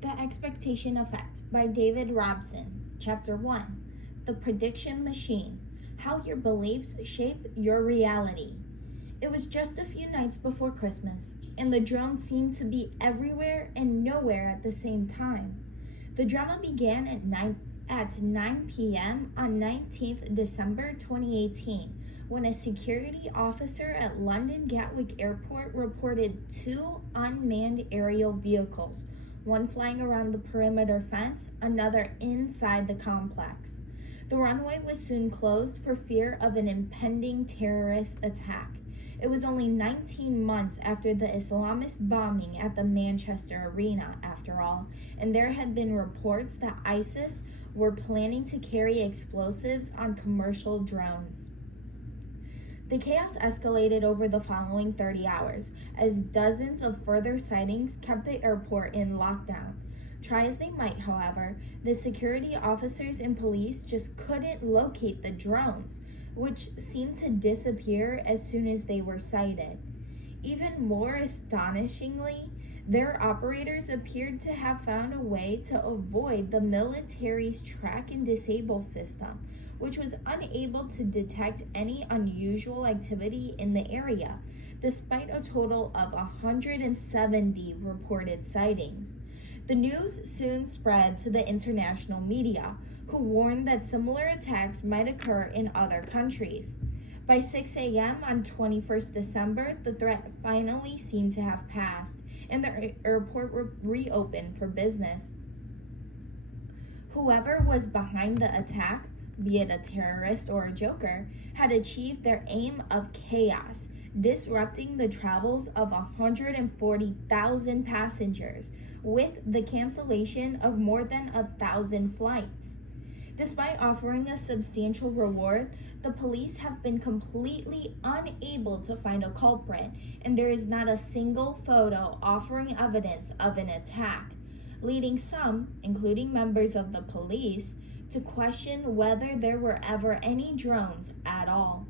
The Expectation Effect by David Robson. Chapter 1. The Prediction Machine. How Your Beliefs Shape Your Reality. It was just a few nights before Christmas, and the drones seemed to be everywhere and nowhere at the same time. The drama began at 9 p.m. on 19th December 2018, when a security officer at London Gatwick Airport reported 2 unmanned aerial vehicles, one flying around the perimeter fence, another inside the complex. The runway was soon closed for fear of an impending terrorist attack. It was only 19 months after the Islamist bombing at the Manchester Arena, after all, and there had been reports that ISIS were planning to carry explosives on commercial drones. The chaos escalated over the following 30 hours, as dozens of further sightings kept the airport in lockdown. Try as they might, however, the security officers and police just couldn't locate the drones, which seemed to disappear as soon as they were sighted. Even more astonishingly, their operators appeared to have found a way to avoid the military's track and disable system, which was unable to detect any unusual activity in the area, despite a total of 170 reported sightings. The news soon spread to the international media, who warned that similar attacks might occur in other countries. By 6 a.m. on 21st December, the threat finally seemed to have passed, and the airport reopened for business. Whoever was behind the attack, be it a terrorist or a joker, had achieved their aim of chaos, disrupting the travels of 140,000 passengers, with the cancellation of more than 1,000 flights. Despite offering a substantial reward, the police have been completely unable to find a culprit, and there is not a single photo offering evidence of an attack, leading some, including members of the police, to question whether there were ever any drones at all.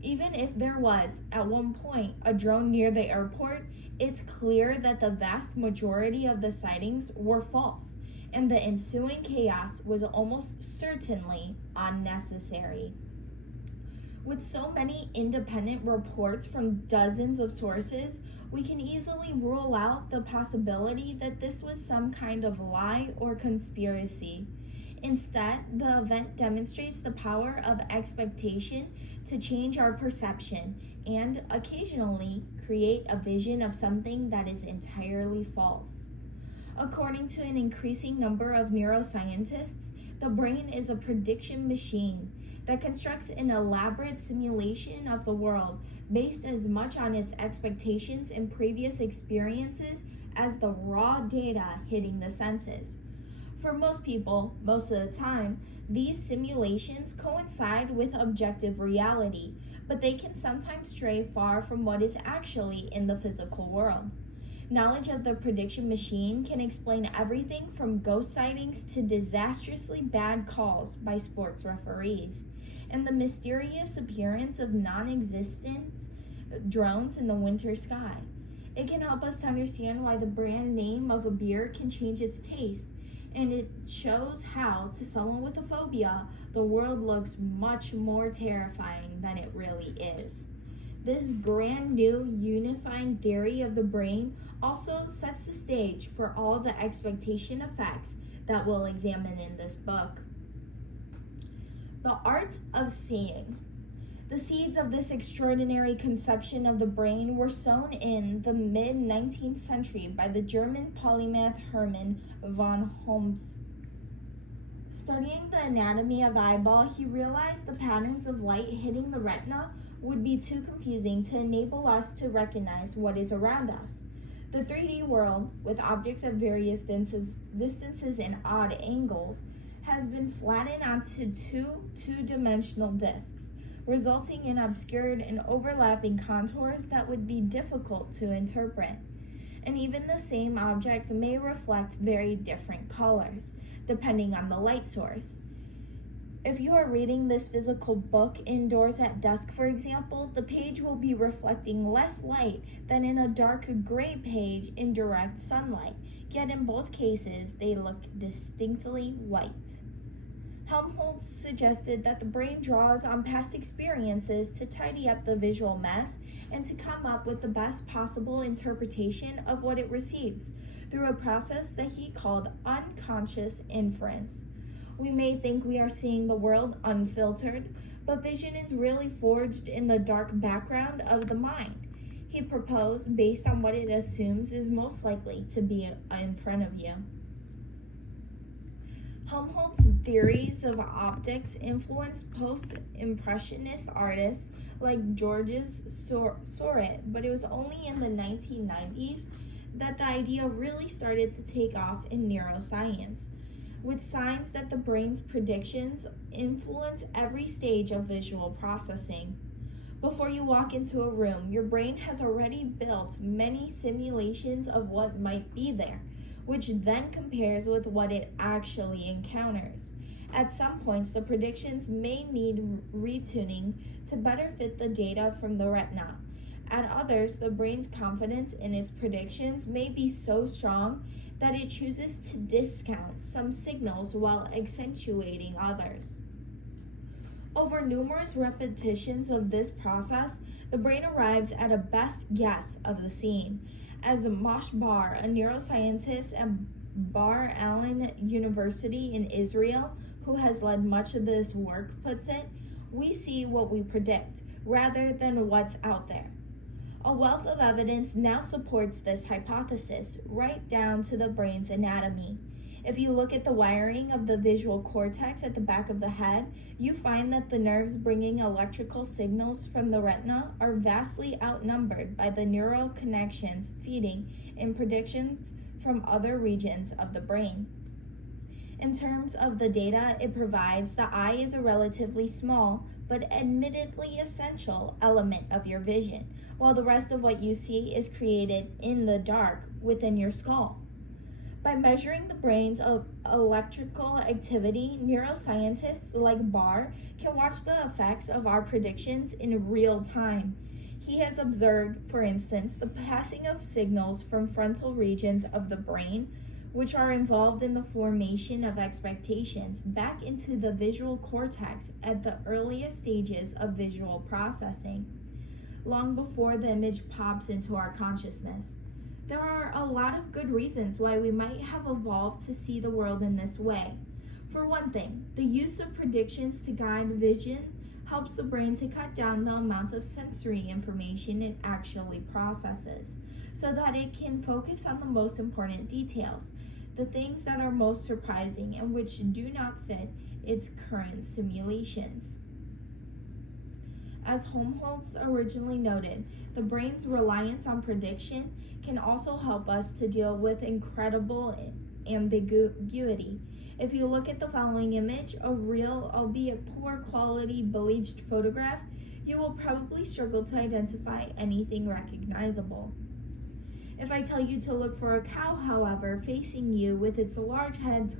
Even if there was, at one point, a drone near the airport, it's clear that the vast majority of the sightings were false, and the ensuing chaos was almost certainly unnecessary. With so many independent reports from dozens of sources, we can easily rule out the possibility that this was some kind of lie or conspiracy. Instead, the event demonstrates the power of expectation to change our perception and occasionally create a vision of something that is entirely false. According to an increasing number of neuroscientists, the brain is a prediction machine that constructs an elaborate simulation of the world based as much on its expectations and previous experiences as the raw data hitting the senses. For most people, most of the time, these simulations coincide with objective reality, but they can sometimes stray far from what is actually in the physical world. Knowledge of the prediction machine can explain everything from ghost sightings to disastrously bad calls by sports referees, and the mysterious appearance of non-existent drones in the winter sky. It can help us to understand why the brand name of a beer can change its taste, and it shows how, to someone with a phobia, the world looks much more terrifying than it really is. This grand new unifying theory of the brain also sets the stage for all the expectation effects that we'll examine in this book. The art of seeing. The seeds of this extraordinary conception of the brain were sown in the mid-19th century by the German polymath Hermann von Holmes. Studying the anatomy of the eyeball, he realized the patterns of light hitting the retina would be too confusing to enable us to recognize what is around us. The 3D world, with objects at various distances and odd angles, has been flattened onto two-dimensional discs, resulting in obscured and overlapping contours that would be difficult to interpret. And even the same object may reflect very different colors, depending on the light source. If you are reading this physical book indoors at dusk, for example, the page will be reflecting less light than in a dark gray page in direct sunlight, yet in both cases, they look distinctly white. Helmholtz suggested that the brain draws on past experiences to tidy up the visual mess and to come up with the best possible interpretation of what it receives through a process that he called unconscious inference. We may think we are seeing the world unfiltered, but vision is really forged in the dark background of the mind. He proposed based on what it assumes is most likely to be in front of you. Helmholtz's theories of optics influenced post-impressionist artists like Georges Seurat, but it was only in the 1990s that the idea really started to take off in neuroscience, with signs that the brain's predictions influence every stage of visual processing. Before you walk into a room, your brain has already built many simulations of what might be there, which then compares with what it actually encounters. At some points, the predictions may need retuning to better fit the data from the retina. At others, the brain's confidence in its predictions may be so strong that it chooses to discount some signals while accentuating others. Over numerous repetitions of this process, the brain arrives at a best guess of the scene. As Moshe Bar, a neuroscientist at Bar Ilan University in Israel, who has led much of this work, puts it, we see what we predict, rather than what's out there. A wealth of evidence now supports this hypothesis, right down to the brain's anatomy. If you look at the wiring of the visual cortex at the back of the head, you find that the nerves bringing electrical signals from the retina are vastly outnumbered by the neural connections feeding in predictions from other regions of the brain. In terms of the data it provides, the eye is a relatively small, but admittedly essential element of your vision, while the rest of what you see is created in the dark within your skull. By measuring the brain's electrical activity, neuroscientists like Barr can watch the effects of our predictions in real time. He has observed, for instance, the passing of signals from frontal regions of the brain, which are involved in the formation of expectations, back into the visual cortex at the earliest stages of visual processing, long before the image pops into our consciousness. There are a lot of good reasons why we might have evolved to see the world in this way. For one thing, the use of predictions to guide vision helps the brain to cut down the amount of sensory information it actually processes, so that it can focus on the most important details, the things that are most surprising and which do not fit its current simulations. As Helmholtz originally noted, the brain's reliance on prediction can also help us to deal with incredible ambiguity. If you look at the following image, a real, albeit poor quality bleached photograph, you will probably struggle to identify anything recognizable. If I tell you to look for a cow, however, facing you with its large head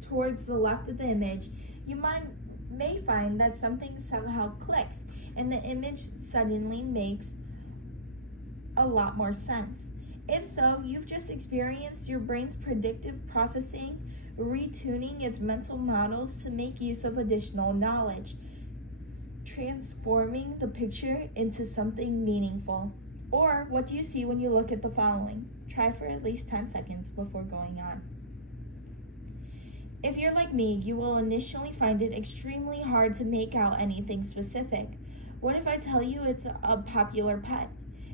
towards the left of the image, you may find that something somehow clicks and the image suddenly makes a lot more sense. If so, you've just experienced your brain's predictive processing, retuning its mental models to make use of additional knowledge, transforming the picture into something meaningful. Or what do you see when you look at the following? Try for at least 10 seconds before going on. If you're like me, you will initially find it extremely hard to make out anything specific. What if I tell you it's a popular pet?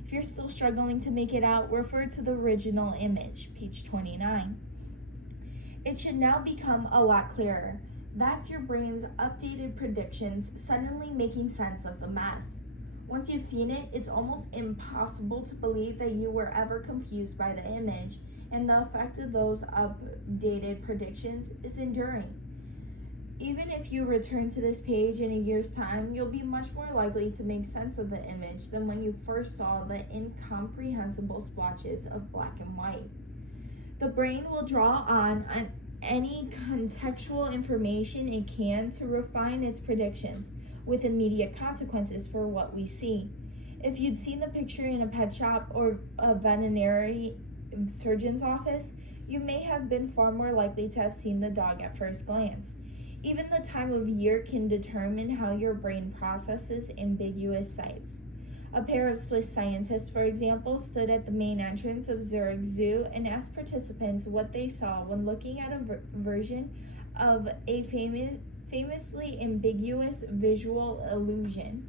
If you're still struggling to make it out, refer to the original image, page 29. It should now become a lot clearer. That's your brain's updated predictions suddenly making sense of the mess. Once you've seen it, it's almost impossible to believe that you were ever confused by the image, and the effect of those updated predictions is enduring. Even if you return to this page in a year's time, you'll be much more likely to make sense of the image than when you first saw the incomprehensible splotches of black and white. The brain will draw on any contextual information it can to refine its predictions, with immediate consequences for what we see. If you'd seen the picture in a pet shop or a veterinary surgeon's office, you may have been far more likely to have seen the dog at first glance. Even the time of year can determine how your brain processes ambiguous sights. A pair of Swiss scientists, for example, stood at the main entrance of Zurich Zoo and asked participants what they saw when looking at a version of a famously ambiguous visual illusion.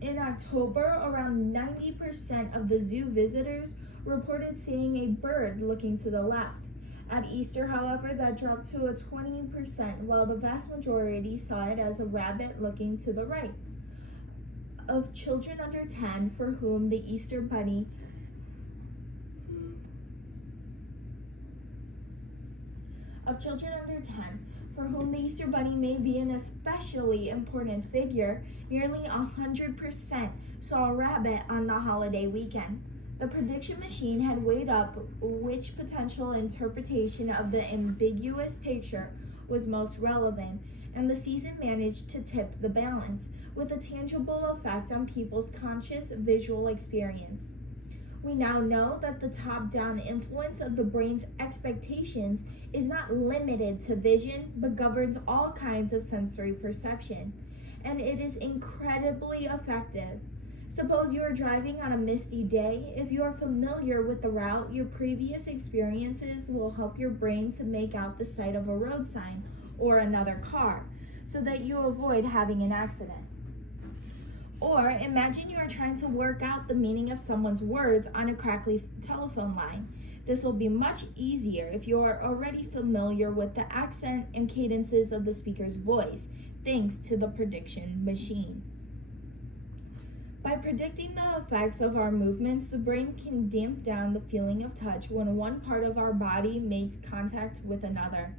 In October, around 90% of the zoo visitors reported seeing a bird looking to the left. At Easter, however, that dropped to a 20%, while the vast majority saw it as a rabbit looking to the right. Of children under 10 for whom the Easter Bunny may be an especially important figure, nearly 100% saw a rabbit on the holiday weekend. The prediction machine had weighed up which potential interpretation of the ambiguous picture was most relevant, and the season managed to tip the balance, with a tangible effect on people's conscious visual experience. We now know that the top-down influence of the brain's expectations is not limited to vision, but governs all kinds of sensory perception, and it is incredibly effective. Suppose you are driving on a misty day. If you are familiar with the route, your previous experiences will help your brain to make out the sight of a road sign or another car, so that you avoid having an accident. Or imagine you are trying to work out the meaning of someone's words on a crackly telephone line. This will be much easier if you are already familiar with the accent and cadences of the speaker's voice, thanks to the prediction machine. By predicting the effects of our movements, the brain can damp down the feeling of touch when one part of our body makes contact with another,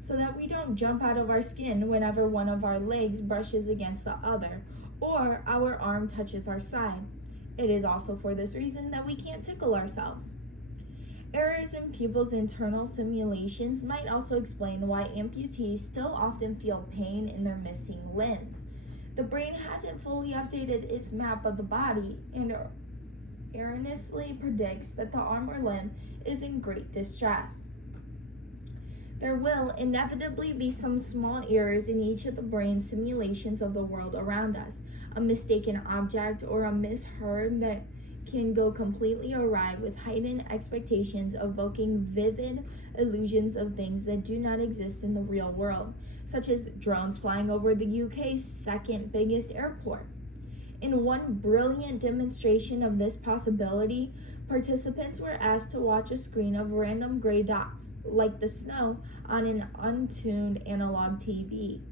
so that we don't jump out of our skin whenever one of our legs brushes against the other, or our arm touches our side. It is also for this reason that we can't tickle ourselves. Errors in people's internal simulations might also explain why amputees still often feel pain in their missing limbs. The brain hasn't fully updated its map of the body and erroneously predicts that the arm or limb is in great distress. There will inevitably be some small errors in each of the brain's simulations of the world around us, a mistaken object or a misheard that can go completely awry, with heightened expectations evoking vivid illusions of things that do not exist in the real world, such as drones flying over the UK's second biggest airport. In one brilliant demonstration of this possibility, participants were asked to watch a screen of random gray dots, like the snow on an untuned analog TV.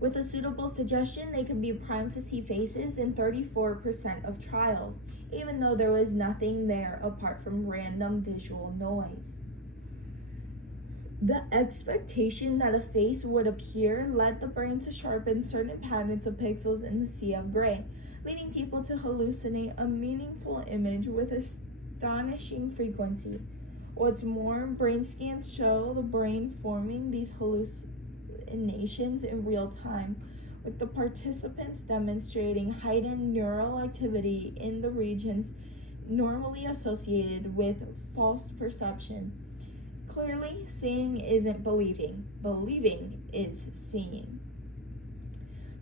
With a suitable suggestion, they could be primed to see faces in 34% of trials, even though there was nothing there apart from random visual noise. The expectation that a face would appear led the brain to sharpen certain patterns of pixels in the sea of gray, leading people to hallucinate a meaningful image with astonishing frequency. What's more, brain scans show the brain forming these hallucinations in real time, with the participants demonstrating heightened neural activity in the regions normally associated with false perception. Clearly, seeing isn't believing. Believing is seeing.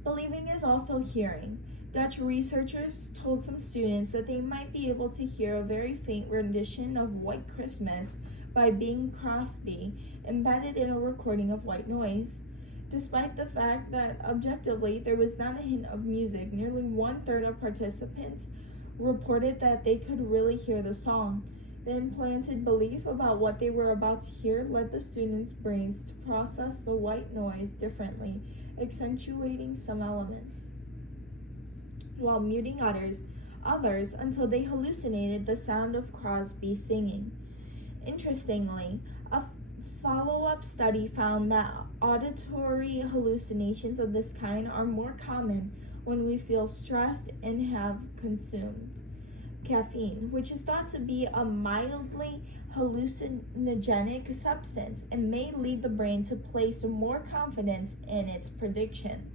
Believing is also hearing. Dutch researchers told some students that they might be able to hear a very faint rendition of White Christmas by Bing Crosby embedded in a recording of white noise. Despite the fact that objectively there was not a hint of music, nearly 1/3 of participants reported that they could really hear the song. The implanted belief about what they were about to hear led the students' brains to process the white noise differently, accentuating some elements, while muting others until they hallucinated the sound of Crosby singing. Interestingly, a follow-up study found that auditory hallucinations of this kind are more common when we feel stressed and have consumed. caffeine, which is thought to be a mildly hallucinogenic substance and may lead the brain to place more confidence in its predictions.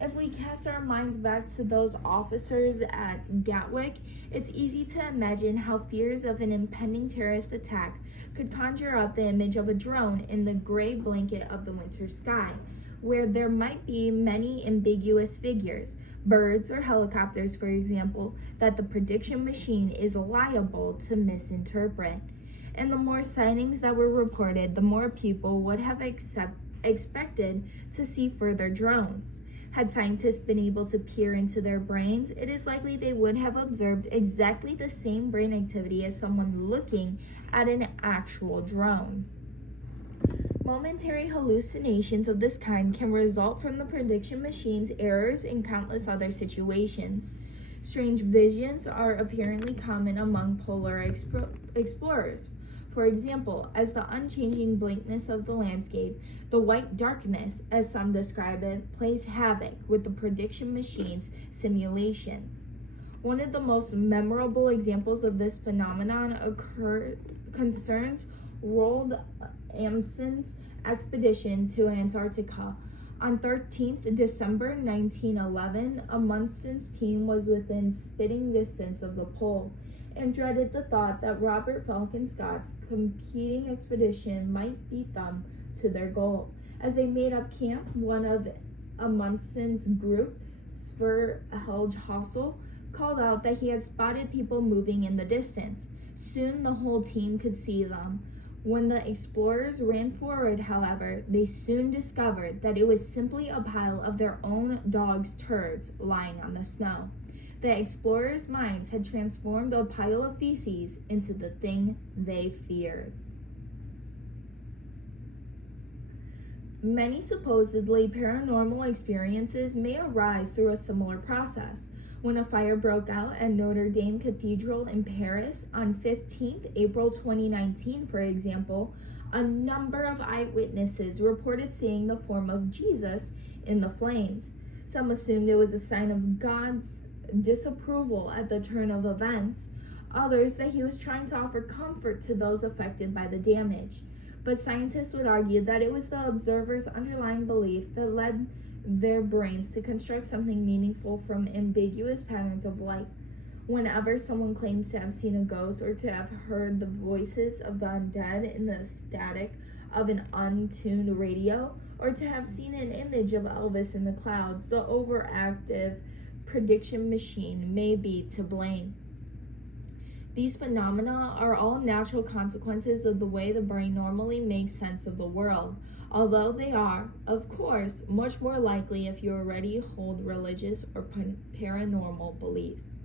If we cast our minds back to those officers at Gatwick, it's easy to imagine how fears of an impending terrorist attack could conjure up the image of a drone in the gray blanket of the winter sky, where there might be many ambiguous figures, birds or helicopters, for example, that the prediction machine is liable to misinterpret. And the more sightings that were reported, the more people would have expected to see further drones. Had scientists been able to peer into their brains, it is likely they would have observed exactly the same brain activity as someone looking at an actual drone. Momentary hallucinations of this kind can result from the prediction machine's errors in countless other situations. Strange visions are apparently common among polar explorers. For example, as the unchanging blankness of the landscape, the white darkness, as some describe it, plays havoc with the prediction machine's simulations. One of the most memorable examples of this phenomenon concerns Roald Amundsen's expedition to Antarctica. On 13th December 1911, Amundsen's team was within spitting distance of the pole, and dreaded the thought that Robert Falcon Scott's competing expedition might beat them to their goal. As they made up camp, one of Amundsen's group, Sver Helge called out that he had spotted people moving in the distance. Soon the whole team could see them. When the explorers ran forward, however, they soon discovered that it was simply a pile of their own dogs' turds lying on the snow. The explorers' minds had transformed a pile of feces into the thing they feared. Many supposedly paranormal experiences may arise through a similar process. When a fire broke out at Notre Dame Cathedral in Paris on 15th April 2019, for example, a number of eyewitnesses reported seeing the form of Jesus in the flames. Some assumed it was a sign of God's disapproval at the turn of events, others that he was trying to offer comfort to those affected by the damage. But scientists would argue that it was the observers' underlying belief that led their brains to construct something meaningful from ambiguous patterns of light. Whenever someone claims to have seen a ghost or to have heard the voices of the undead in the static of an untuned radio, or to have seen an image of Elvis in the clouds, the overactive prediction machine may be to blame. These phenomena are all natural consequences of the way the brain normally makes sense of the world, although they are, of course, much more likely if you already hold religious or paranormal beliefs.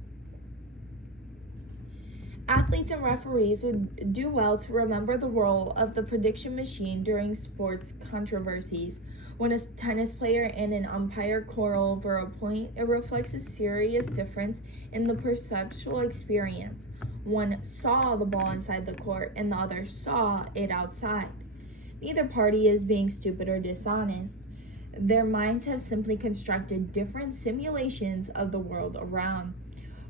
Athletes and referees would do well to remember the role of the prediction machine during sports controversies. When a tennis player and an umpire quarrel over a point, it reflects a serious difference in the perceptual experience. One saw the ball inside the court and the other saw it outside. Neither party is being stupid or dishonest. Their minds have simply constructed different simulations of the world around.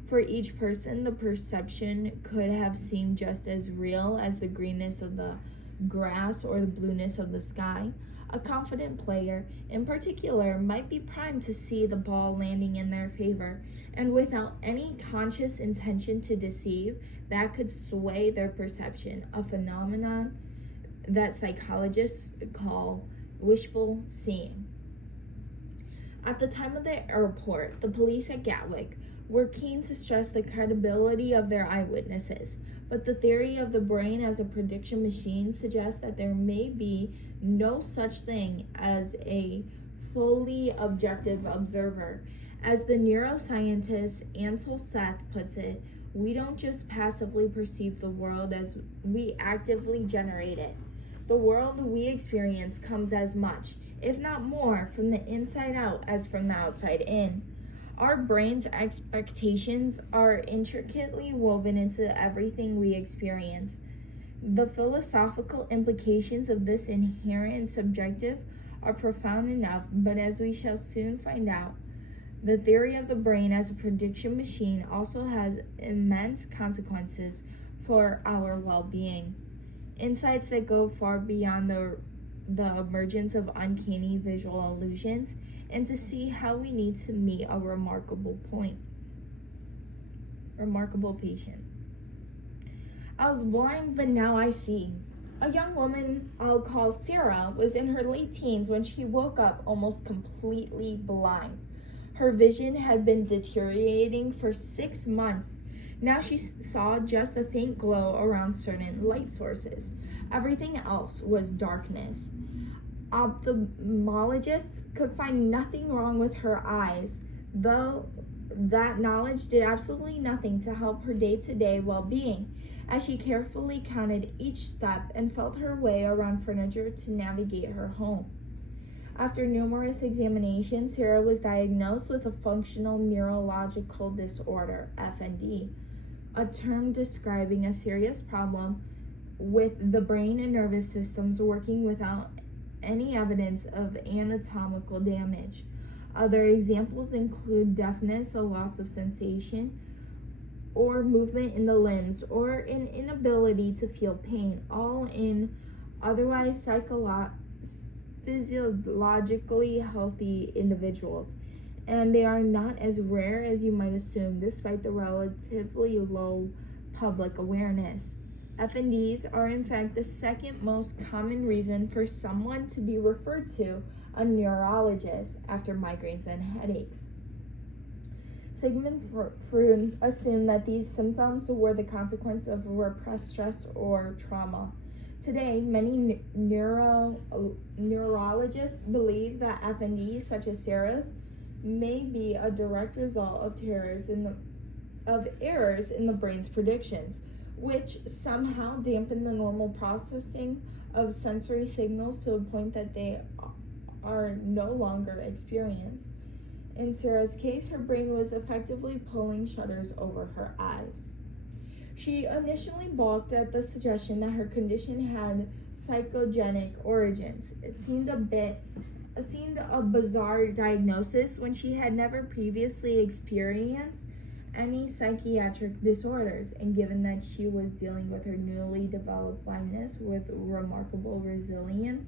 For each person, the perception could have seemed just as real as the greenness of the grass or the blueness of the sky. A confident player, in particular, might be primed to see the ball landing in their favor, and without any conscious intention to deceive, that could sway their perception, a phenomenon that psychologists call wishful seeing. At the time of the report, the police at Gatwick were keen to stress the credibility of their eyewitnesses, but the theory of the brain as a prediction machine suggests that there may be no such thing as a fully objective observer. As the neuroscientist Ansel Seth puts it, we don't just passively perceive the world as we actively generate it. The world we experience comes as much, if not more, from the inside out as from the outside in. Our brain's expectations are intricately woven into everything we experience. The philosophical implications of this inherent subjective are profound enough, but as we shall soon find out, The theory of the brain as a prediction machine also has immense consequences for our well-being. Insights that go far beyond the emergence of uncanny visual illusions, and to see how we need to meet a remarkable patient. I was blind, but now I see. A young woman I'll call Sarah was in her late teens when she woke up almost completely blind. Her vision had been deteriorating for 6 months. Now she saw just a faint glow around certain light sources. Everything else was darkness. Ophthalmologists could find nothing wrong with her eyes, though that knowledge did absolutely nothing to help her day-to-day well-being, as she carefully counted each step and felt her way around furniture to navigate her home. After numerous examinations, Sarah was diagnosed with a functional neurological disorder, FND, a term describing a serious problem with the brain and nervous systems working without any evidence of anatomical damage. Other examples include deafness, a loss of sensation or movement in the limbs, or an inability to feel pain, all in otherwise physiologically healthy individuals. And they are not as rare as you might assume, despite the relatively low public awareness. FNDs are in fact the second most common reason for someone to be referred to a neurologist after migraines and headaches. Sigmund Freud assumed that these symptoms were the consequence of repressed stress or trauma. Today, many neurologists believe that FNDs, such as Sarah's, may be a direct result of errors in the brain's predictions, which somehow dampen the normal processing of sensory signals to a point that they are no longer experienced. In Sarah's case, her brain was effectively pulling shutters over her eyes. She initially balked at the suggestion that her condition had psychogenic origins. It seemed a bizarre diagnosis when she had never previously experienced any psychiatric disorders, and given that she was dealing with her newly developed blindness with remarkable resilience.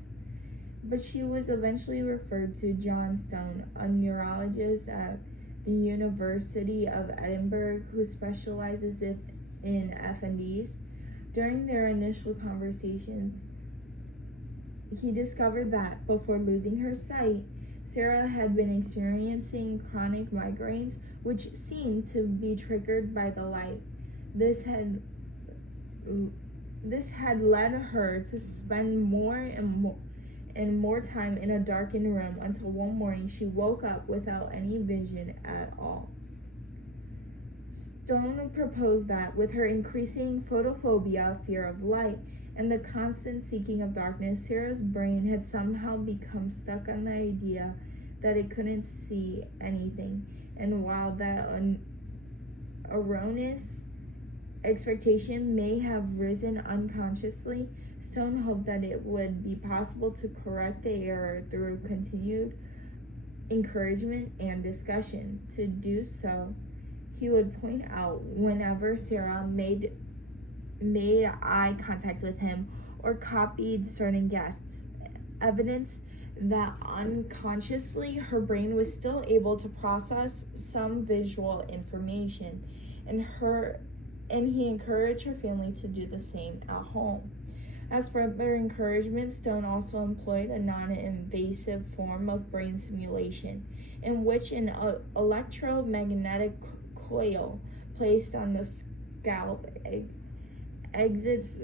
But she was eventually referred to John Stone, a neurologist at the University of Edinburgh who specializes in FNDs. During their initial conversations, he discovered that before losing her sight, Sarah had been experiencing chronic migraines, which seemed to be triggered by the light. This had led her to spend more and more time in a darkened room until one morning she woke up without any vision at all. Stone proposed that with her increasing photophobia, fear of light, and the constant seeking of darkness, Sarah's brain had somehow become stuck on the idea that it couldn't see anything. And while that erroneous expectation may have risen unconsciously, Stone hoped that it would be possible to correct the error through continued encouragement and discussion. To do so, he would point out whenever Sarah made eye contact with him or copied certain guests, evidence that unconsciously her brain was still able to process some visual information, and he encouraged her family to do the same at home. As further encouragement, Stone also employed a non-invasive form of brain simulation, in which an electromagnetic coil placed on the scalp exits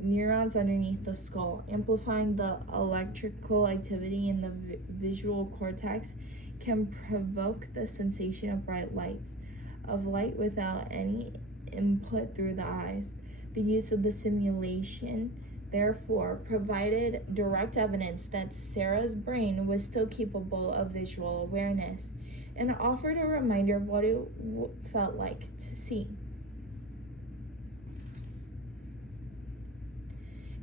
neurons underneath the skull, amplifying the electrical activity in the visual cortex, can provoke the sensation of light without any input through the eyes. The use of the simulation, therefore, provided direct evidence that Sarah's brain was still capable of visual awareness, and offered a reminder of what it felt like to see.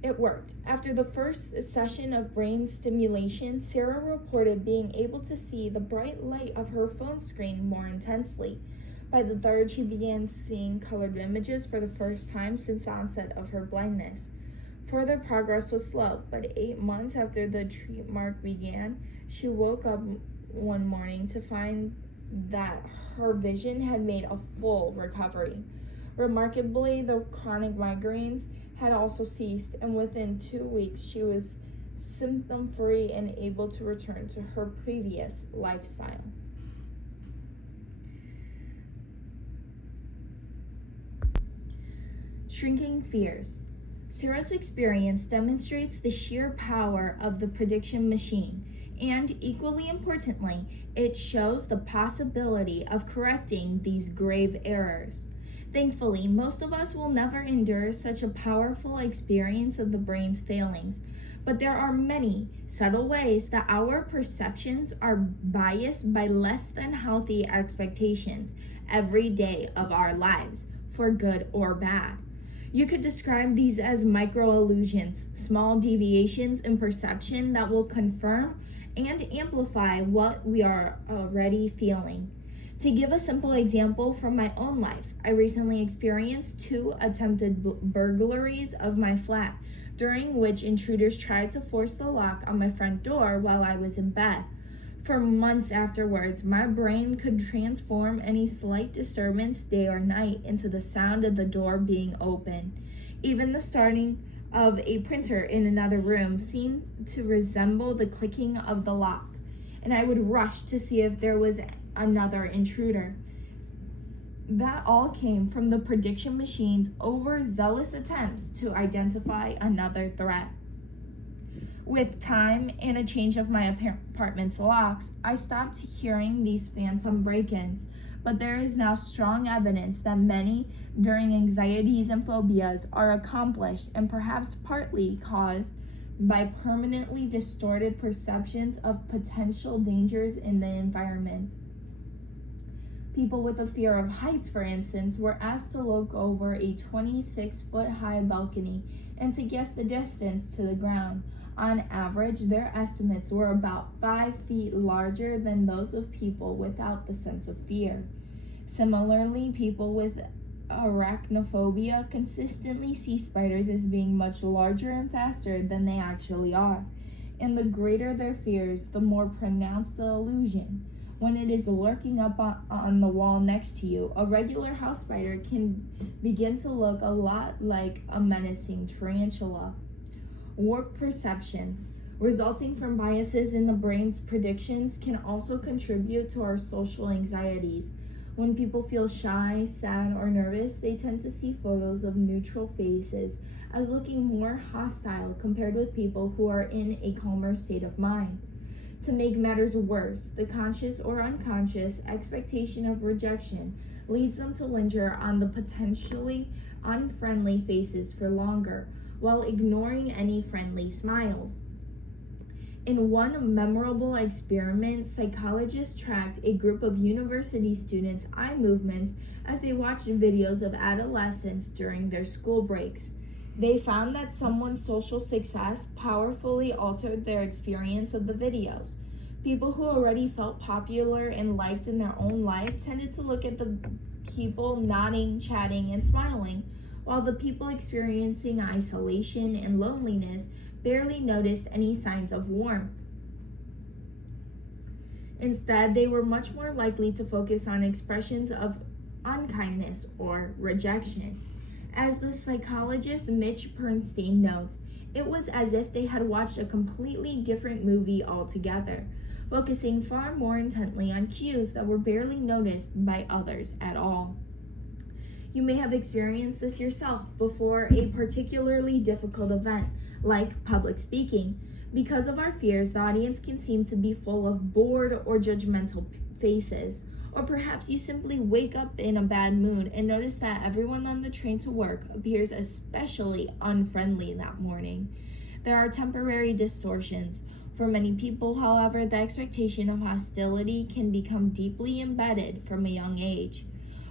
It worked. After the first session of brain stimulation, Sarah reported being able to see the bright light of her phone screen more intensely. By the third, she began seeing colored images for the first time since the onset of her blindness. Further progress was slow, but 8 months after the treat mark began, she woke up one morning to find that her vision had made a full recovery. Remarkably, the chronic migraines had also ceased, and within 2 weeks, she was symptom-free and able to return to her previous lifestyle. Shrinking fears. Sarah's experience demonstrates the sheer power of the prediction machine, and equally importantly, it shows the possibility of correcting these grave errors. Thankfully, most of us will never endure such a powerful experience of the brain's failings, but there are many subtle ways that our perceptions are biased by less than healthy expectations every day of our lives, for good or bad. You could describe these as micro-illusions, small deviations in perception that will confirm and amplify what we are already feeling. To give a simple example from my own life, I recently experienced 2 attempted burglaries of my flat, during which intruders tried to force the lock on my front door while I was in bed. For months afterwards, my brain could transform any slight disturbance, day or night, into the sound of the door being open. Even the starting of a printer in another room seemed to resemble the clicking of the lock, and I would rush to see if there was another intruder. That all came from the prediction machine's overzealous attempts to identify another threat. With time and a change of my apartment's locks, I stopped hearing these phantom break-ins, but there is now strong evidence that many during anxieties and phobias are accomplished and perhaps partly caused by permanently distorted perceptions of potential dangers in the environment. People with a fear of heights, for instance, were asked to look over a 26-foot-high balcony and to guess the distance to the ground. On average, their estimates were about 5 feet larger than those of people without the sense of fear. Similarly, people with arachnophobia consistently see spiders as being much larger and faster than they actually are. And the greater their fears, the more pronounced the illusion. When it is lurking up on the wall next to you, a regular house spider can begin to look a lot like a menacing tarantula. Warped perceptions, resulting from biases in the brain's predictions, can also contribute to our social anxieties. When people feel shy, sad, or nervous, they tend to see photos of neutral faces as looking more hostile compared with people who are in a calmer state of mind. To make matters worse, the conscious or unconscious expectation of rejection leads them to linger on the potentially unfriendly faces for longer, while ignoring any friendly smiles. In one memorable experiment, psychologists tracked a group of university students' eye movements as they watched videos of adolescents during their school breaks. They found that someone's social success powerfully altered their experience of the videos. People who already felt popular and liked in their own life tended to look at the people nodding, chatting, and smiling, while the people experiencing isolation and loneliness barely noticed any signs of warmth. Instead, they were much more likely to focus on expressions of unkindness or rejection. As the psychologist Mitch Bernstein notes, it was as if they had watched a completely different movie altogether, focusing far more intently on cues that were barely noticed by others at all. You may have experienced this yourself before a particularly difficult event, like public speaking. Because of our fears, the audience can seem to be full of bored or judgmental faces. Or perhaps you simply wake up in a bad mood and notice that everyone on the train to work appears especially unfriendly that morning. There are temporary distortions. For many people, however, the expectation of hostility can become deeply embedded from a young age.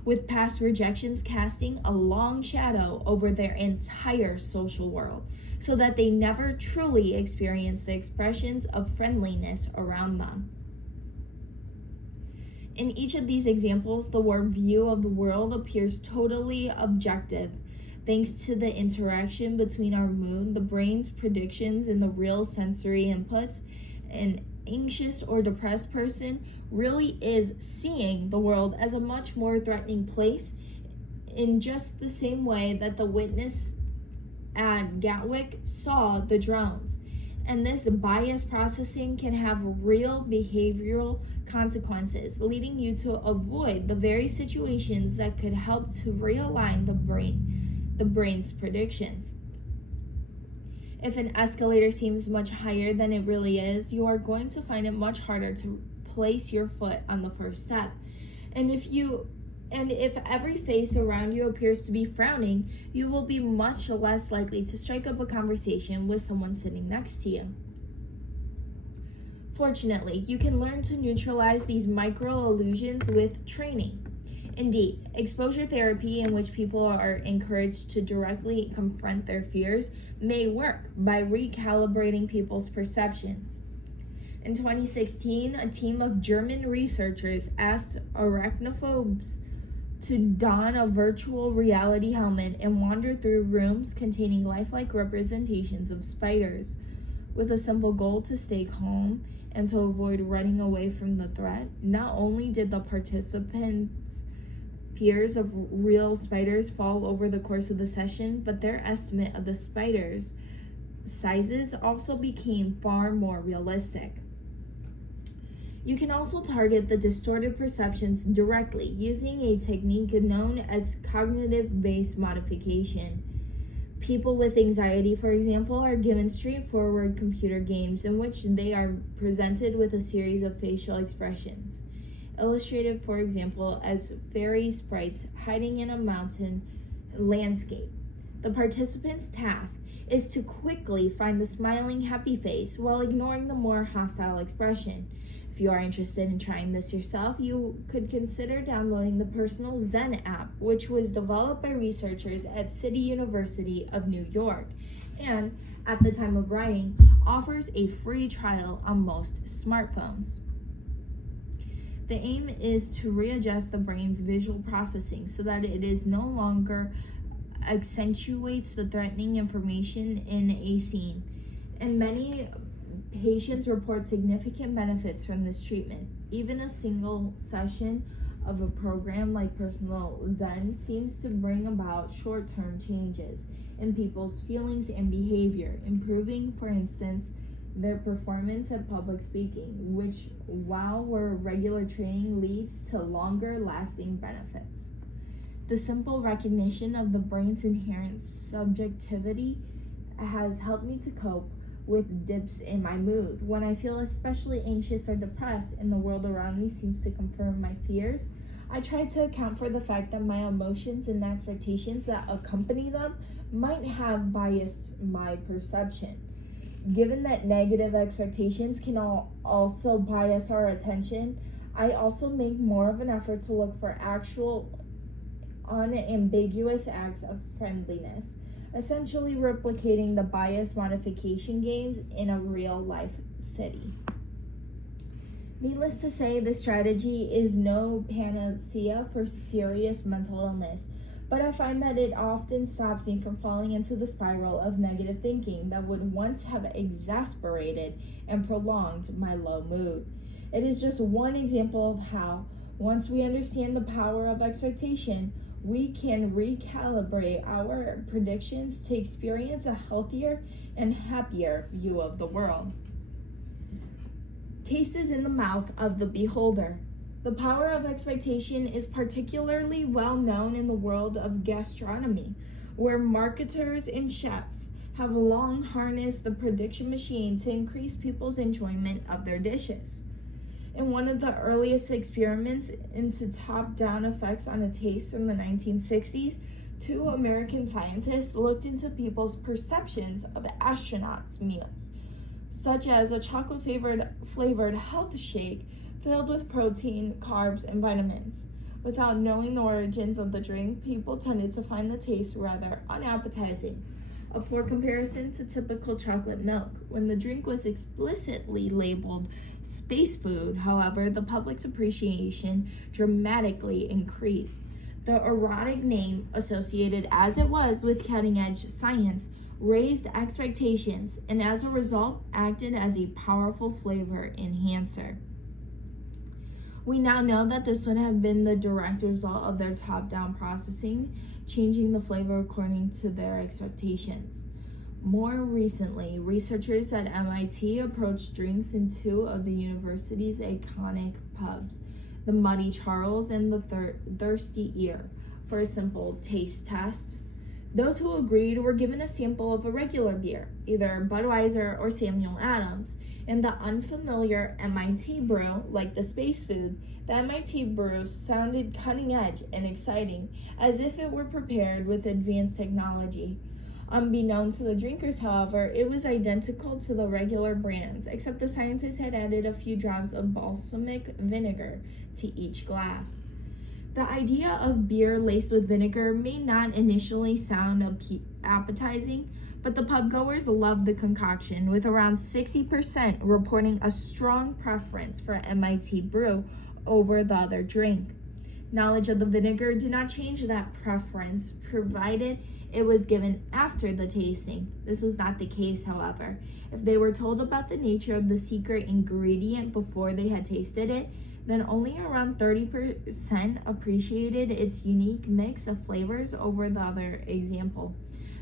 with past rejections casting a long shadow over their entire social world, so that they never truly experience the expressions of friendliness around them. In each of these examples, the word view of the world appears totally objective, thanks to the interaction between our mood, the brain's predictions, and the real sensory inputs. An anxious or depressed person really is seeing the world as a much more threatening place, in just the same way that the witness at Gatwick saw the drones. And this bias processing can have real behavioral consequences, leading you to avoid the very situations that could help to realign the brain's predictions. If an escalator seems much higher than it really is, you are going to find it much harder to place your foot on the first step. And if every face around you appears to be frowning, you will be much less likely to strike up a conversation with someone sitting next to you. Fortunately, you can learn to neutralize these micro-illusions with training. Indeed, exposure therapy, in which people are encouraged to directly confront their fears, may work by recalibrating people's perceptions. In 2016, a team of German researchers asked arachnophobes to don a virtual reality helmet and wander through rooms containing lifelike representations of spiders, with a simple goal to stay calm and to avoid running away from the threat. Not only did the participants' fears of real spiders fall over the course of the session, but their estimate of the spiders' sizes also became far more realistic. You can also target the distorted perceptions directly using a technique known as cognitive-based modification. People with anxiety, for example, are given straightforward computer games in which they are presented with a series of facial expressions, illustrated, for example, as fairy sprites hiding in a mountain landscape. The participant's task is to quickly find the smiling, happy face while ignoring the more hostile expression. If you are interested in trying this yourself, you could consider downloading the Personal Zen app, which was developed by researchers at City University of New York, and, at the time of writing, offers a free trial on most smartphones. The aim is to readjust the brain's visual processing so that it is no longer accentuates the threatening information in a scene, and many patients report significant benefits from this treatment. Even a single session of a program like Personal Zen seems to bring about short-term changes in people's feelings and behavior, improving, for instance, their performance at public speaking, which, while regular training, leads to longer-lasting benefits. The simple recognition of the brain's inherent subjectivity has helped me to cope with dips in my mood. When I feel especially anxious or depressed and the world around me seems to confirm my fears, I try to account for the fact that my emotions and the expectations that accompany them might have biased my perception. Given that negative expectations can also bias our attention, I also make more of an effort to look for actual unambiguous acts of friendliness, essentially replicating the bias modification games in a real-life city. Needless to say, this strategy is no panacea for serious mental illness, but I find that it often stops me from falling into the spiral of negative thinking that would once have exasperated and prolonged my low mood. It is just one example of how, once we understand the power of expectation, we can recalibrate our predictions to experience a healthier and happier view of the world. Taste is in the mouth of the beholder. The power of expectation is particularly well known in the world of gastronomy, where marketers and chefs have long harnessed the prediction machine to increase people's enjoyment of their dishes. In one of the earliest experiments into top-down effects on a taste from the 1960s, 2 American scientists looked into people's perceptions of astronauts' meals, such as a chocolate-flavored health shake filled with protein, carbs, and vitamins. Without knowing the origins of the drink, people tended to find the taste rather unappetizing. A poor comparison to typical chocolate milk. When the drink was explicitly labeled space food, however, the public's appreciation dramatically increased. The erotic name, associated as it was with cutting-edge science, raised expectations and as a result acted as a powerful flavor enhancer. We now know that this would have been the direct result of their top-down processing, changing the flavor according to their expectations. More recently, researchers at MIT approached drinks in two of the university's iconic pubs, the Muddy Charles and the Thirsty Ear, for a simple taste test. Those who agreed were given a sample of a regular beer, either Budweiser or Samuel Adams, and the unfamiliar MIT brew, like the space food. The MIT brew sounded cutting edge and exciting, as if it were prepared with advanced technology. Unbeknown to the drinkers, however, it was identical to the regular brands, except the scientists had added a few drops of balsamic vinegar to each glass. The idea of beer laced with vinegar may not initially sound appetizing, but the pubgoers loved the concoction, with around 60% reporting a strong preference for MIT brew over the other drink. Knowledge of the vinegar did not change that preference, provided it was given after the tasting. This was not the case, however. If they were told about the nature of the secret ingredient before they had tasted it, then only around 30% appreciated its unique mix of flavors over the other example.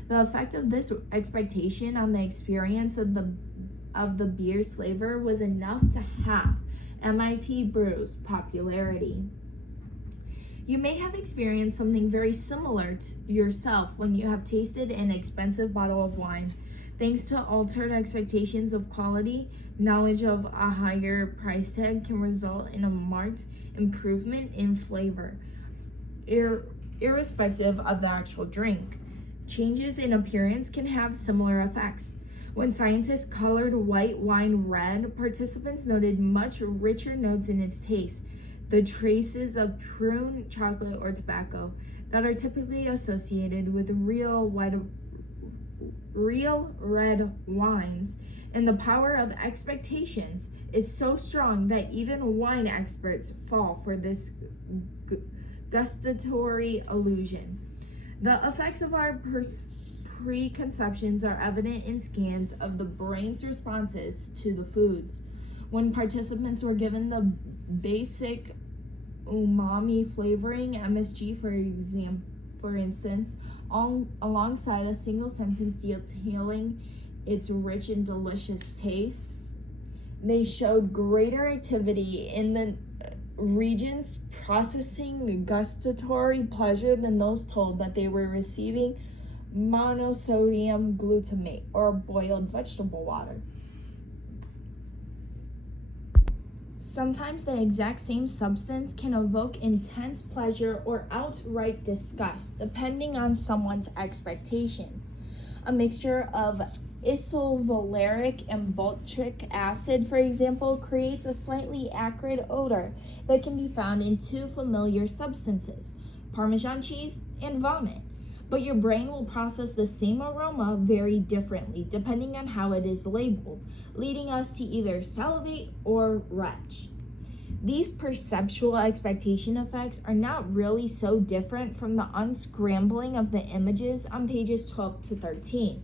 The effect of this expectation on the experience of the beer's flavor was enough to halve MIT Brew's popularity. You may have experienced something very similar to yourself when you have tasted an expensive bottle of wine. Thanks to altered expectations of quality, knowledge of a higher price tag can result in a marked improvement in flavor, irrespective of the actual drink. Changes in appearance can have similar effects. When scientists colored white wine red, participants noted much richer notes in its taste, the traces of prune, chocolate, or tobacco that are typically associated with real red wines, and the power of expectations is so strong that even wine experts fall for this gustatory illusion. The effects of our preconceptions are evident in scans of the brain's responses to the foods. When participants were given the basic umami flavoring, MSG for instance, alongside a single sentence detailing its rich and delicious taste, they showed greater activity in the regions processing gustatory pleasure than those told that they were receiving monosodium glutamate or boiled vegetable water. Sometimes the exact same substance can evoke intense pleasure or outright disgust, depending on someone's expectations. A mixture of isovaleric and butyric acid, for example, creates a slightly acrid odor that can be found in two familiar substances, Parmesan cheese and vomit. But your brain will process the same aroma very differently depending on how it is labeled, leading us to either salivate or retch. These perceptual expectation effects are not really so different from the unscrambling of the images on pages 12 to 13.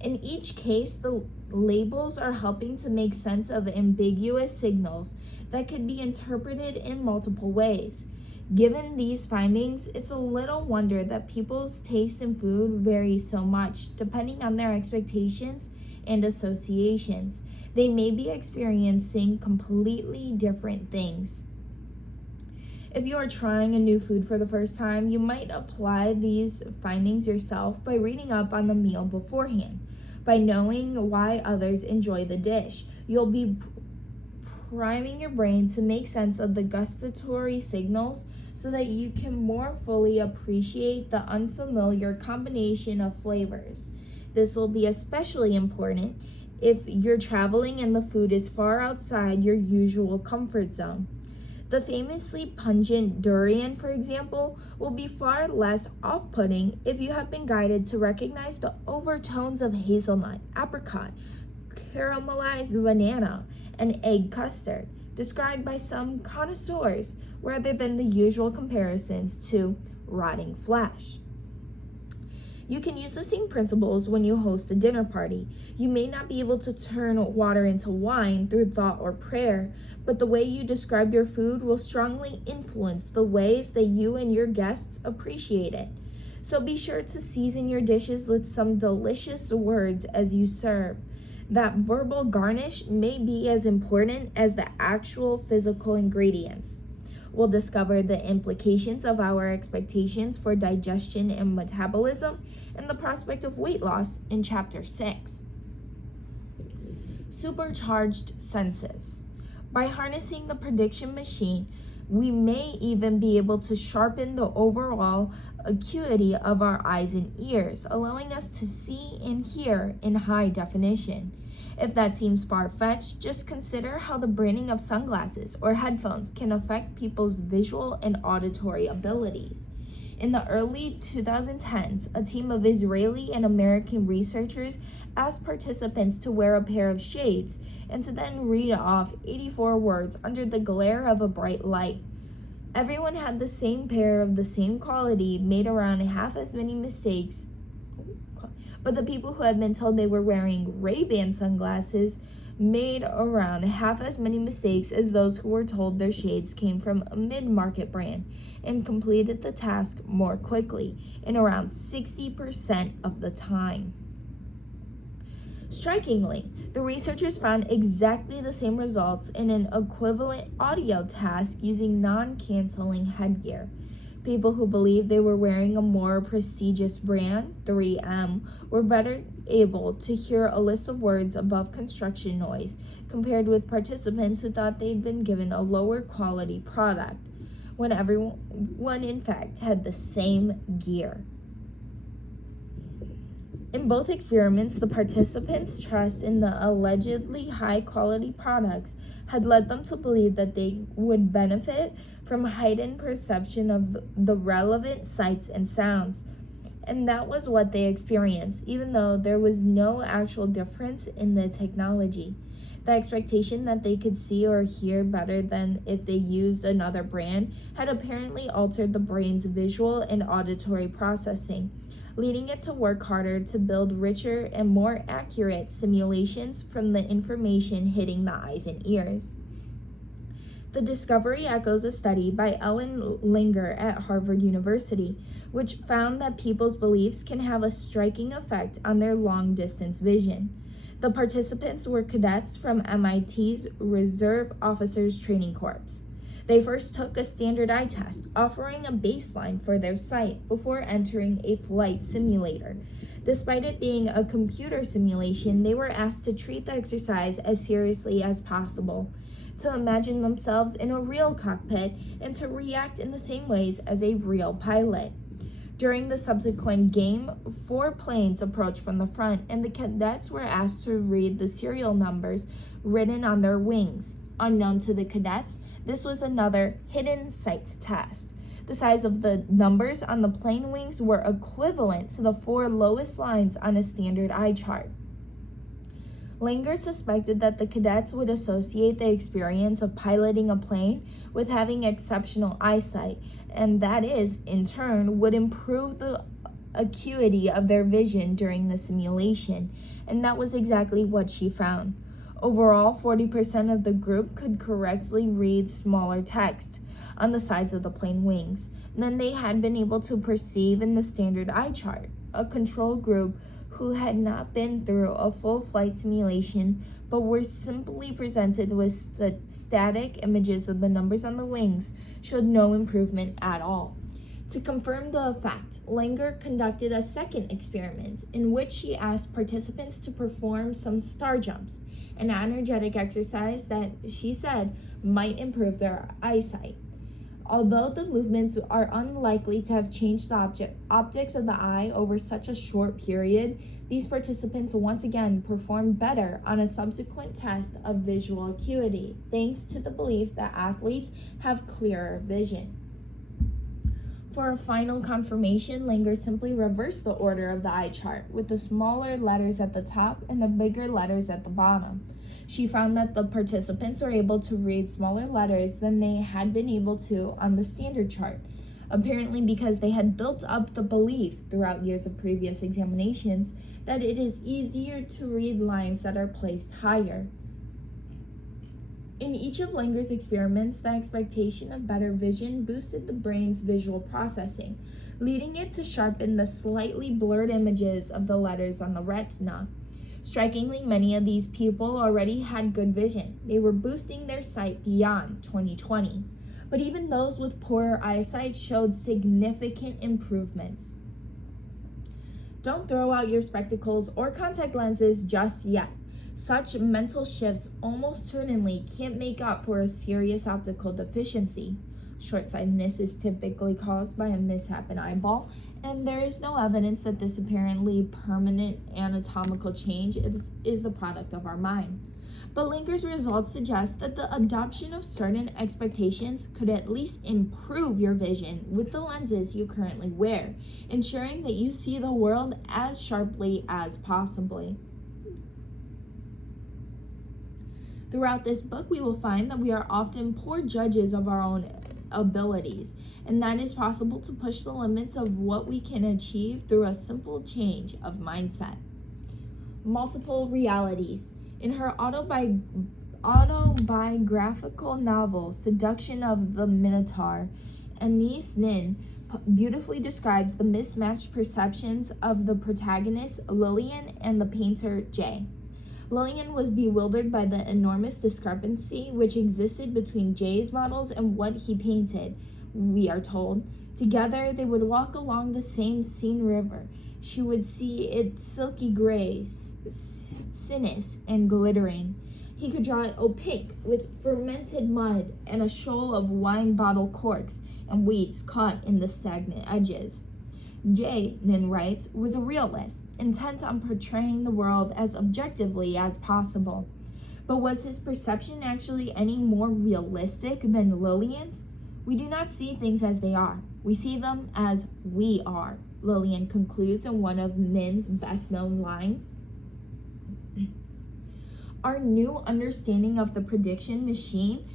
In each case, the labels are helping to make sense of ambiguous signals that could be interpreted in multiple ways. Given these findings, it's a little wonder that people's taste in food varies so much depending on their expectations and associations. They may be experiencing completely different things. If you are trying a new food for the first time, you might apply these findings yourself by reading up on the meal beforehand. By knowing why others enjoy the dish, you'll be priming your brain to make sense of the gustatory signals so that you can more fully appreciate the unfamiliar combination of flavors. This will be especially important if you're traveling and the food is far outside your usual comfort zone. The famously pungent durian, for example, will be far less off-putting if you have been guided to recognize the overtones of hazelnut, apricot, caramelized banana, and egg custard, described by some connoisseurs, rather than the usual comparisons to rotting flesh. You can use the same principles when you host a dinner party. You may not be able to turn water into wine through thought or prayer, but the way you describe your food will strongly influence the ways that you and your guests appreciate it. So be sure to season your dishes with some delicious words as you serve. That verbal garnish may be as important as the actual physical ingredients. We'll discover the implications of our expectations for digestion and metabolism and the prospect of weight loss in Chapter 6. Supercharged senses. By harnessing the prediction machine, we may even be able to sharpen the overall acuity of our eyes and ears, allowing us to see and hear in high definition. If that seems far-fetched, just consider how the branding of sunglasses or headphones can affect people's visual and auditory abilities. In the early 2010s, a team of Israeli and American researchers asked participants to wear a pair of shades and to then read off 84 words under the glare of a bright light. Everyone had the same pair of the same quality, made around half as many mistakes, but the people who had been told they were wearing Ray-Ban sunglasses made around half as many mistakes as those who were told their shades came from a mid-market brand and completed the task more quickly, in around 60% of the time. Strikingly, the researchers found exactly the same results in an equivalent audio task using non-canceling headgear. People who believed they were wearing a more prestigious brand, 3M, were better able to hear a list of words above construction noise compared with participants who thought they'd been given a lower quality product, when everyone in fact had the same gear. In both experiments, the participants' trust in the allegedly high-quality products had led them to believe that they would benefit from heightened perception of the relevant sights and sounds. And that was what they experienced, even though there was no actual difference in the technology. The expectation that they could see or hear better than if they used another brand had apparently altered the brain's visual and auditory processing, leading it to work harder to build richer and more accurate simulations from the information hitting the eyes and ears. The discovery echoes a study by Ellen Langer at Harvard University, which found that people's beliefs can have a striking effect on their long-distance vision. The participants were cadets from MIT's Reserve Officers Training Corps. They first took a standard eye test, offering a baseline for their sight before entering a flight simulator. Despite it being a computer simulation, they were asked to treat the exercise as seriously as possible, to imagine themselves in a real cockpit, and to react in the same ways as a real pilot. During the subsequent game, 4 planes approached from the front, and the cadets were asked to read the serial numbers written on their wings. Unknown to the cadets, this was another hidden sight test. The size of the numbers on the plane wings were equivalent to the 4 lowest lines on a standard eye chart. Langer suspected that the cadets would associate the experience of piloting a plane with having exceptional eyesight, and that is, in turn, would improve the acuity of their vision during the simulation, and that was exactly what she found. Overall, 40% of the group could correctly read smaller text on the sides of the plane wings than they had been able to perceive in the standard eye chart. A control group who had not been through a full flight simulation but were simply presented with static images of the numbers on the wings showed no improvement at all. To confirm the fact, Langer conducted a second experiment in which she asked participants to perform some star jumps, an energetic exercise that she said might improve their eyesight. Although the movements are unlikely to have changed the optics of the eye over such a short period, these participants once again performed better on a subsequent test of visual acuity, thanks to the belief that athletes have clearer vision. For a final confirmation, Langer simply reversed the order of the eye chart, with the smaller letters at the top and the bigger letters at the bottom. She found that the participants were able to read smaller letters than they had been able to on the standard chart, apparently because they had built up the belief throughout years of previous examinations that it is easier to read lines that are placed higher. In each of Langer's experiments, the expectation of better vision boosted the brain's visual processing, leading it to sharpen the slightly blurred images of the letters on the retina. Strikingly, many of these people already had good vision. They were boosting their sight beyond 20/20. But even those with poorer eyesight showed significant improvements. Don't throw out your spectacles or contact lenses just yet. Such mental shifts almost certainly can't make up for a serious optical deficiency. Short-sightedness is typically caused by a mishap in eyeball, and there is no evidence that this apparently permanent anatomical change is the product of our mind. But Langer's results suggest that the adoption of certain expectations could at least improve your vision with the lenses you currently wear, ensuring that you see the world as sharply as possible. Throughout this book, we will find that we are often poor judges of our own abilities, and that it's possible to push the limits of what we can achieve through a simple change of mindset. Multiple realities. In her autobiographical novel, Seduction of the Minotaur, Anais Nin beautifully describes the mismatched perceptions of the protagonist Lillian and the painter Jay. Lillian was bewildered by the enormous discrepancy which existed between Jay's models and what he painted, we are told. Together, they would walk along the same Seine river. She would see it silky gray, sinuous, and glittering. He could draw it opaque with fermented mud and a shoal of wine bottle corks and weeds caught in the stagnant edges. Jay, Nin writes, was a realist, intent on portraying the world as objectively as possible. But was his perception actually any more realistic than Lillian's? We do not see things as they are. We see them as we are, Lillian concludes in one of Nin's best-known lines. Our new understanding of the prediction machine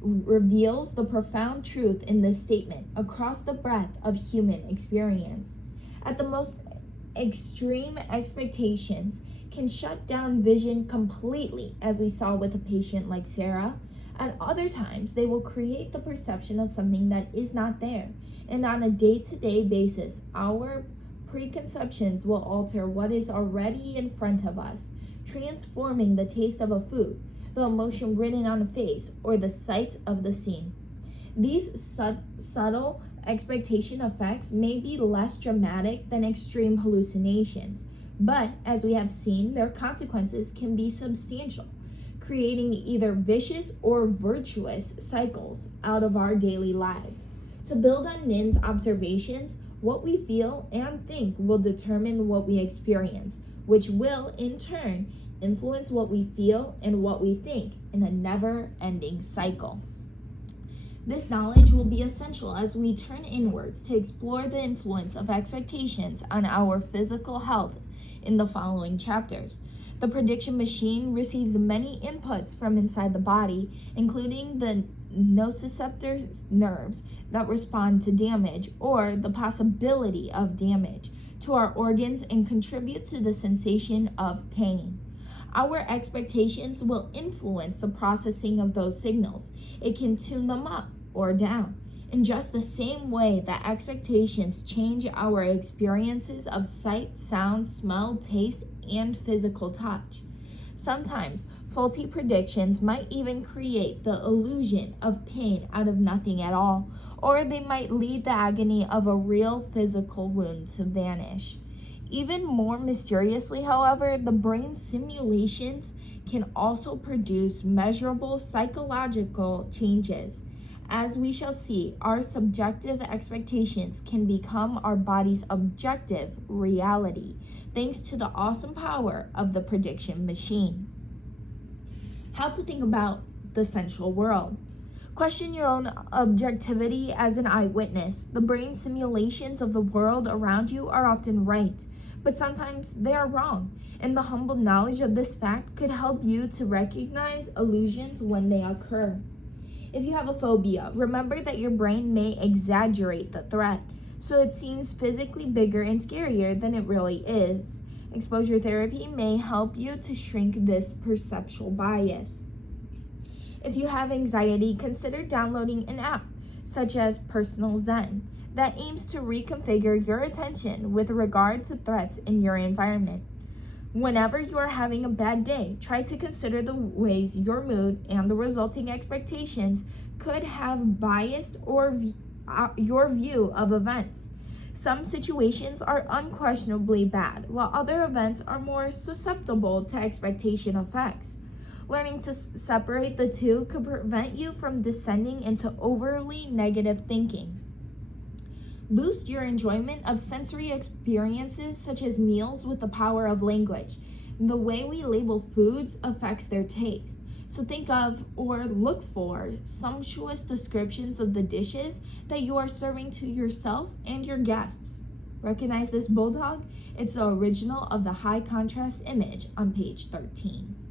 reveals the profound truth in this statement across the breadth of human experience. At the most extreme, expectations can shut down vision completely, as we saw with a patient like Sarah. At other times, they will create the perception of something that is not there. And on a day-to-day basis, our preconceptions will alter what is already in front of us, transforming the taste of a food, the emotion written on a face, or the sight of the scene. These subtle expectation effects may be less dramatic than extreme hallucinations, but as we have seen, their consequences can be substantial, creating either vicious or virtuous cycles out of our daily lives. To build on Nin's observations, what we feel and think will determine what we experience, which will, in turn, influence what we feel and what we think in a never-ending cycle. This knowledge will be essential as we turn inwards to explore the influence of expectations on our physical health in the following chapters. The prediction machine receives many inputs from inside the body, including the nociceptor nerves that respond to damage or the possibility of damage to our organs and contribute to the sensation of pain. Our expectations will influence the processing of those signals. It can tune them up or down. In just the same way that expectations change our experiences of sight, sound, smell, taste, and physical touch. Sometimes, faulty predictions might even create the illusion of pain out of nothing at all, or they might lead the agony of a real physical wound to vanish. Even more mysteriously, however, the brain simulations can also produce measurable psychological changes. As we shall see, our subjective expectations can become our body's objective reality, thanks to the awesome power of the prediction machine. How to think about the sensual world. Question your own objectivity as an eyewitness. The brain simulations of the world around you are often right, but sometimes they are wrong, and the humble knowledge of this fact could help you to recognize illusions when they occur. If you have a phobia, remember that your brain may exaggerate the threat, so it seems physically bigger and scarier than it really is. Exposure therapy may help you to shrink this perceptual bias. If you have anxiety, consider downloading an app, such as Personal Zen, that aims to reconfigure your attention with regard to threats in your environment. Whenever you are having a bad day, try to consider the ways your mood and the resulting expectations could have biased your view of events. Some situations are unquestionably bad, while other events are more susceptible to expectation effects. Learning to separate the two could prevent you from descending into overly negative thinking. Boost your enjoyment of sensory experiences such as meals with the power of language. The way we label foods affects their taste. So think of or look for sumptuous descriptions of the dishes that you are serving to yourself and your guests. Recognize this bulldog? It's the original of the high contrast image on page 13.